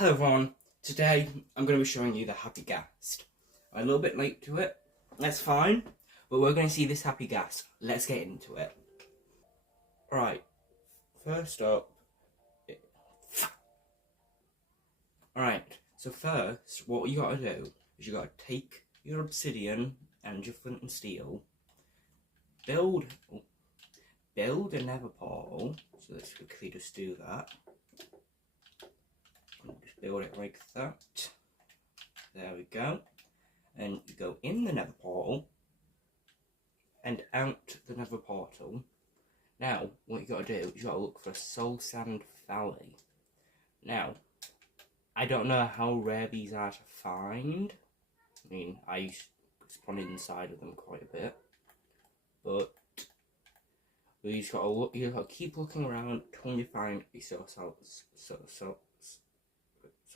Hello everyone, today I'm going to be showing you the Happy Ghast. I'm a little bit late to it, that's fine, but we're going to see this Happy Ghast. Let's get into it. Right, first up, so first what you got to do is you got to take your obsidian and your flint and steel, build a nether portal, so let's quickly just do that. Just build it like that. There we go. And you go in the nether portal and out the nether portal. Now, what you got to do is you got to look for a soul sand valley. Now, I don't know how rare these are to find. I mean, I spawn inside of them quite a bit, but you just got to look. You got to keep looking around until you find a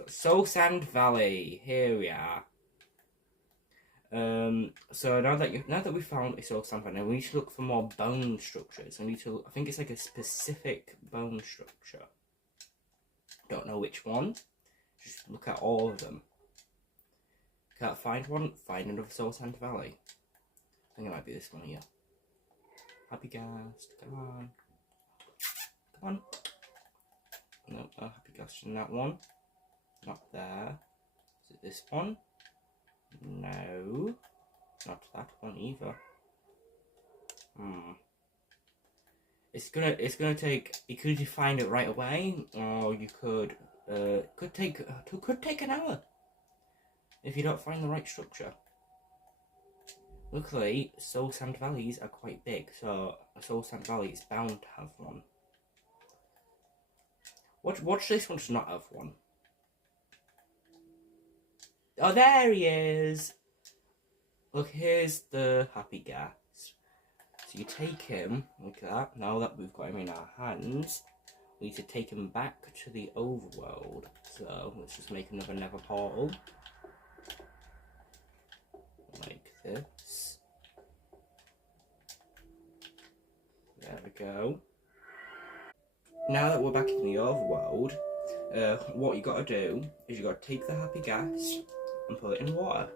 soul sand valley. Here we are. So now that we found a soul sand valley, we need to look for more bone structures. I think it's like a specific bone structure. Don't know which one. Just look at all of them. Can't find one, find another soul sand valley. I think it might be this one here. Happy Ghast, come on. Come on. No, Happy Ghast in that one. Not there. Is it this one? No. Not that one either. It's gonna take. You could find it right away, or you could could take an hour if you don't find the right structure. Luckily, soul sand valleys are quite big, so a soul sand valley is bound to have one. Watch this one does not have one. Oh, there he is! Look, here's the Happy Ghast. So you take him like that. Now that we've got him in our hands, we need to take him back to the overworld. So let's just make another nether portal. Like this. There we go. Now that we're back in the overworld, what you got to do is you got to take the Happy Ghast and put it in water.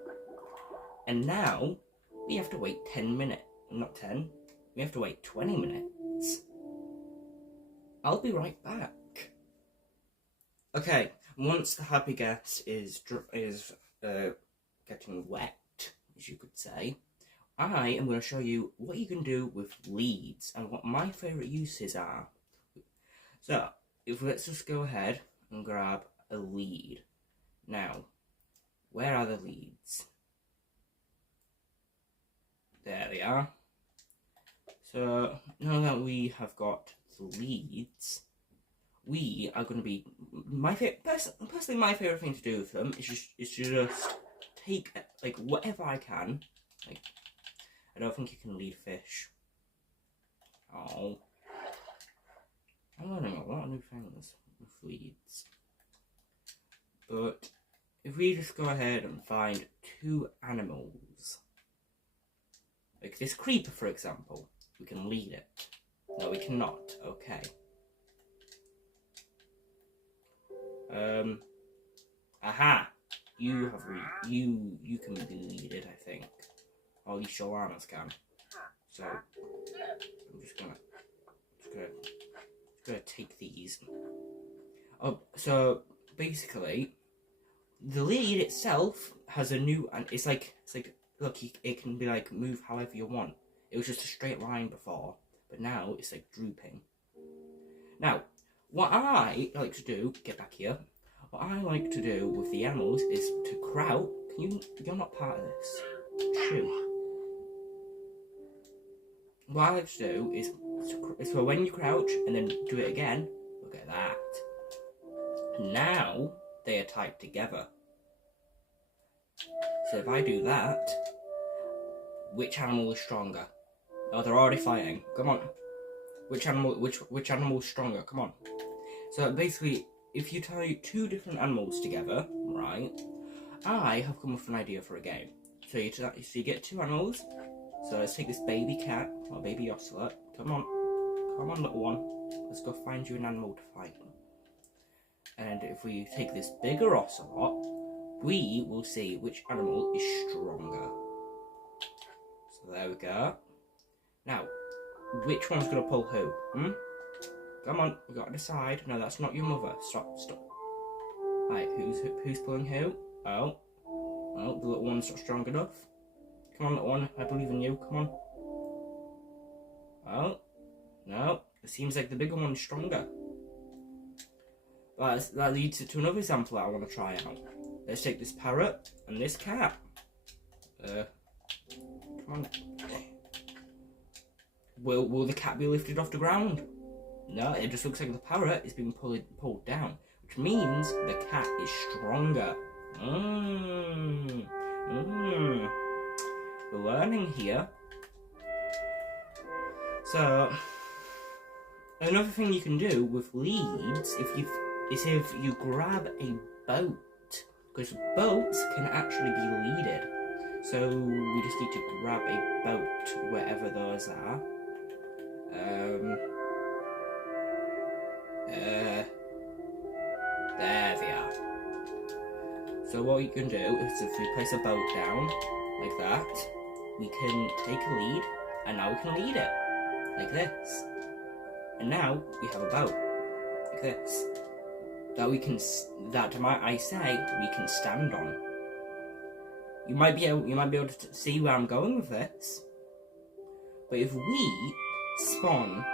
And now we have to wait 10 minutes. Not 10. We have to wait 20 minutes. I'll be right back. Okay, once the Happy Ghast is getting wet, as you could say, I am going to show you what you can do with leads and what my favourite uses are. So, let's just go ahead and grab a lead. Now, where are the leads? There they are. So, now that we have got the leads, we are going to be... Personally, my favourite thing to do with them is to just take, like, whatever I can. Like, I don't think you can lead fish. Oh. I'm learning a lot of new things with leads. But if we just go ahead and find 2 animals, like this creeper for example, we can lead it. No, we cannot. Okay. Aha! You can be leaded, I think. Or at least your llamas can. So I'm just gonna take these. Oh, so basically, the lead itself has a new, and it's like look, it can be like move however you want. It was just a straight line before, but now it's like drooping. Now, what I like to do, get back here. What I like to do with the animals is to crouch. You're not part of this. Chew. What I like to do is so when you crouch and then do it again, look at that. Now they are tied together. So if I do that, which animal is stronger? Oh, they're already fighting. Come on. Which animal is stronger? Come on. So basically, if you tie 2 different animals together, right? I have come up with an idea for a game. So you get 2 animals. So let's take this baby cat or baby ocelot. Come on, little one. Let's go find you an animal to fight. And if we take this bigger ocelot, we will see which animal is stronger. So there we go. Now, which one's going to pull who? Come on, we've got to decide. No, that's not your mother. Stop. Right, who's pulling who? Oh, the little one's not strong enough. Come on, little one, I believe in you. Come on. Oh, no, it seems like the bigger one's stronger. That leads to another example that I want to try out. Let's take this parrot and this cat. Come on. Will the cat be lifted off the ground? No, it just looks like the parrot is being pulled down, which means the cat is stronger. We're learning here. So, another thing you can do with leads, is if you grab a boat, because boats can actually be leaded. So we just need to grab a boat wherever those are. There they are. So what you can do is if we place a boat down like that, we can take a lead, and now we can lead it like this. And now we have a boat like this that we can I say we can stand on. You might be able to see where I'm going with this. But if we spawn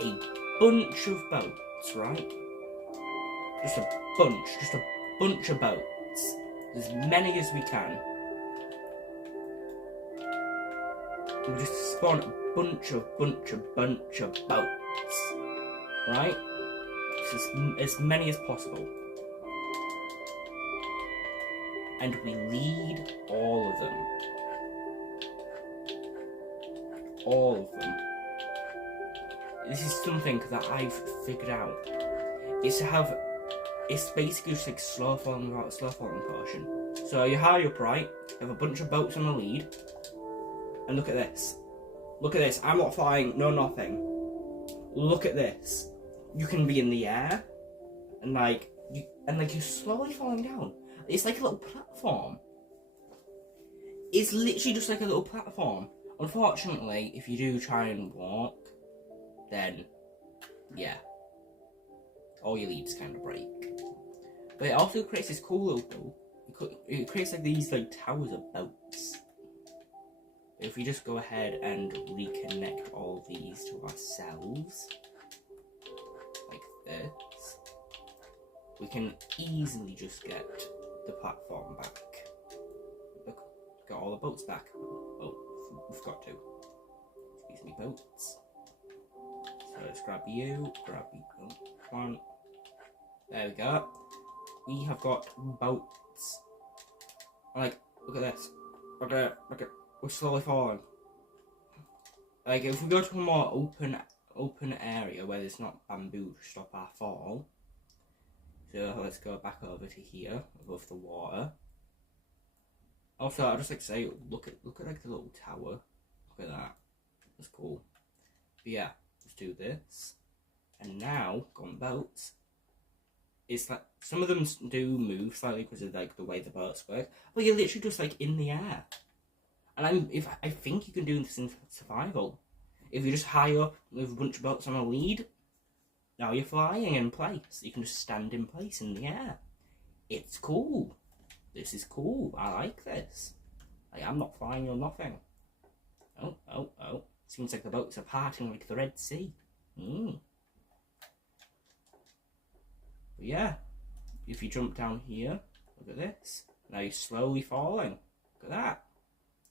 a bunch of boats, right? Just a bunch of boats. As many as we can. We'll just spawn a bunch of boats. Right? Just as many as possible. And we lead all of them. All of them. This is something that I've figured out. It's basically just like slow falling without a slow falling potion. So you're high up, right? You have a bunch of boats on the lead. And look at this. Look at this. I'm not flying, no nothing. Look at this. You can be in the air. And you're slowly falling down. It's like a little platform. It's literally just like a little platform. Unfortunately, if you do try and walk, then, yeah, all your leads kind of break. But it also creates this cool little, it creates like these like towers of boats. If we just go ahead and reconnect all these to ourselves, like this, we can easily just get the platform back. Look, got all the boats back. Oh, we've got to. Excuse me, boats. So let's grab you. Oh, come on. There we go. We have got boats. Like, look at this. Look at we're slowly falling. Like, if we go to a more open area where there's not bamboo to stop our fall. So let's go back over to here, above the water. Also, I'd just like to say, look at like the little tower. Look at that. That's cool. But yeah, let's do this. And now, go on boats. It's like, some of them do move slightly because of like the way the boats work, but you're literally just like in the air. And I think you can do this in survival. If you're just high up with a bunch of boats on a lead, now you're flying in place. You can just stand in place in the air. It's cool. This is cool. I like this. Like, I'm not flying or nothing. Oh. Seems like the boats are parting like the Red Sea. But yeah. If you jump down here, look at this. Now you're slowly falling. Look at that.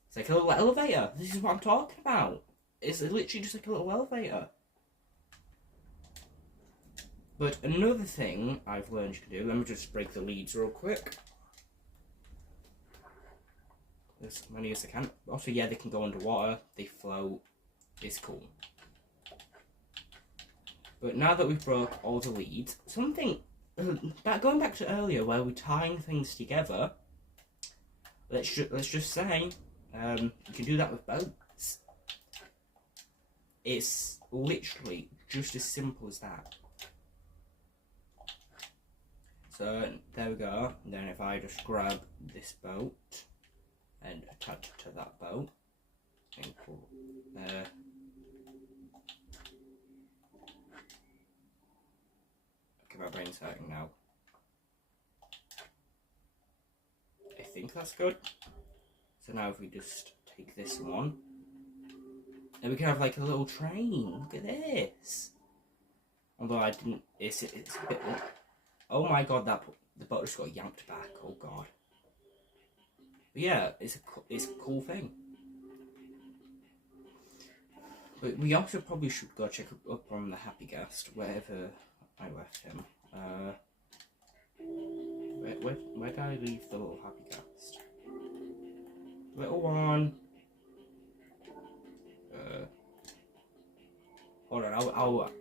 It's like a little elevator. This is what I'm talking about. It's literally just like a little elevator. But another thing I've learned you can do, let me just break the leads real quick. As many as I can. Also, yeah, they can go underwater, they float, it's cool. But now that we've broke all the leads, something, going back to earlier where we're tying things together, let's just say, you can do that with boats. It's literally just as simple as that. So there we go. And then if I just grab this boat and attach it to that boat, and pull, okay, my brain's hurting now. I think that's good. So now if we just take this one, and we can have like a little train. Look at this. Although I didn't, it's a bit. Oh my god, the boat just got yanked back. Oh god. But yeah, it's a cool thing. But we also probably should go check up on the Happy Ghast, wherever I left him. Where did I leave the little Happy Ghast? Little one. Hold on, I'll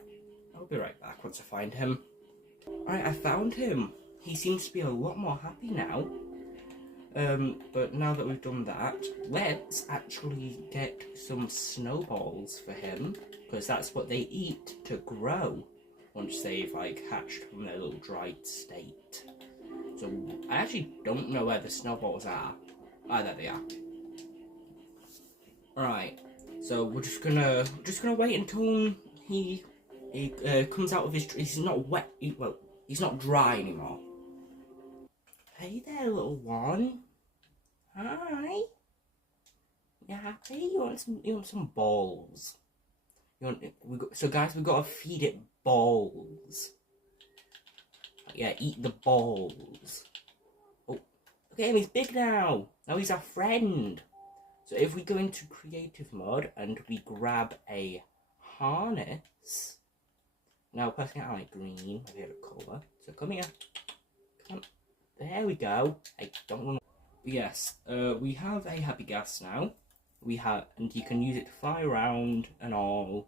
be right back once I find him. Alright, I found him. He seems to be a lot more happy now. But now that we've done that, let's actually get some snowballs for him, because that's what they eat to grow once they've like hatched from their little dried state. So I actually don't know where the snowballs are. Ah, there they are. Alright, so we're just gonna wait until he comes out of his. He's not wet. He's not dry anymore. Hey there, little one. Hi. You happy? You want some balls? So guys, we've got to feed it balls. Yeah, eat the balls. Oh, look at him. He's big now. Now he's our friend. So if we go into creative mode and we grab a harness. Now, personally, I like green, my favourite colour. So come here. Come on. There we go. I don't want to... Yes, we have a Happy Ghast now. And you can use it to fly around and all.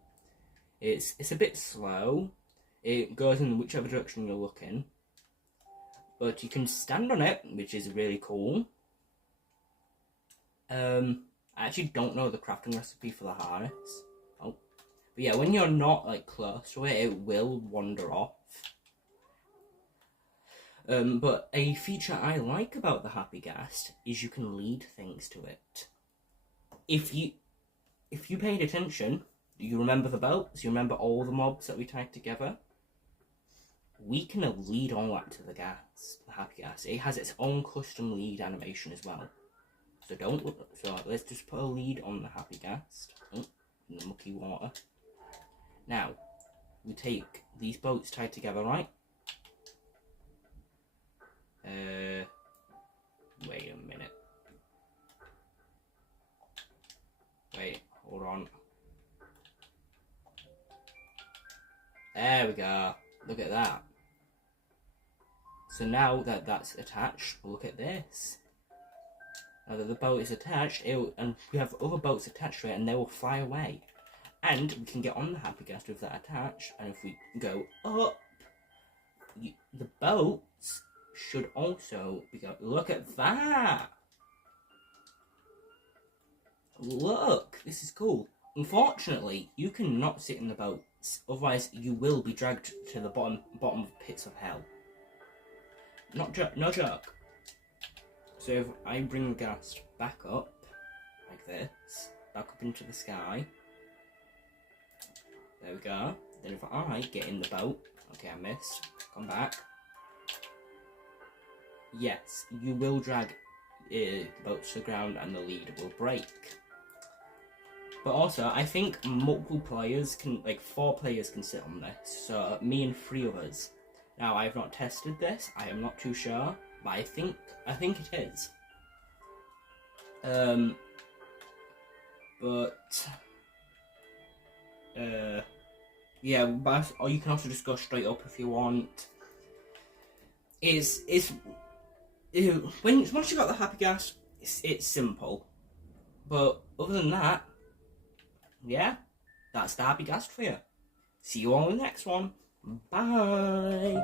It's a bit slow. It goes in whichever direction you're looking. But you can stand on it, which is really cool. I actually don't know the crafting recipe for the harness. Oh. But yeah, when you're not like close to it, it will wander off. But a feature I like about the Happy Ghast is you can lead things to it. If you paid attention, you remember the boats, you remember all the mobs that we tied together, we can lead all that to the Happy Ghast. It has its own custom lead animation as well. So let's just put a lead on the Happy Ghast. Oh, in the mucky water. Now, we take these boats tied together, right? Wait a minute. Wait, hold on. There we go. Look at that. So now that that's attached, look at this. Now that the boat is attached, and we have other boats attached to it, and they will fly away. And we can get on the Happy Ghast with that attached, and if we go up, the boats should also be going. Look at that! Look, this is cool. Unfortunately, you cannot sit in the boats, otherwise you will be dragged to the bottom of pits of hell. No joke. So if I bring the Ghast back up, like this, back up into the sky, there we go. Then if I get in the boat, okay, I missed, come back. Yes, you will drag the boat to the ground and the lead will break. But also, I think multiple players can, like 4 players can sit on this, so me and 3 others. Now, I have not tested this, I am not too sure, but I think it is. Yeah, or you can also just go straight up if you want. Once you got the Happy Ghast, it's simple. But other than that, yeah, that's the Happy Ghast for you. See you all in the next one. Bye.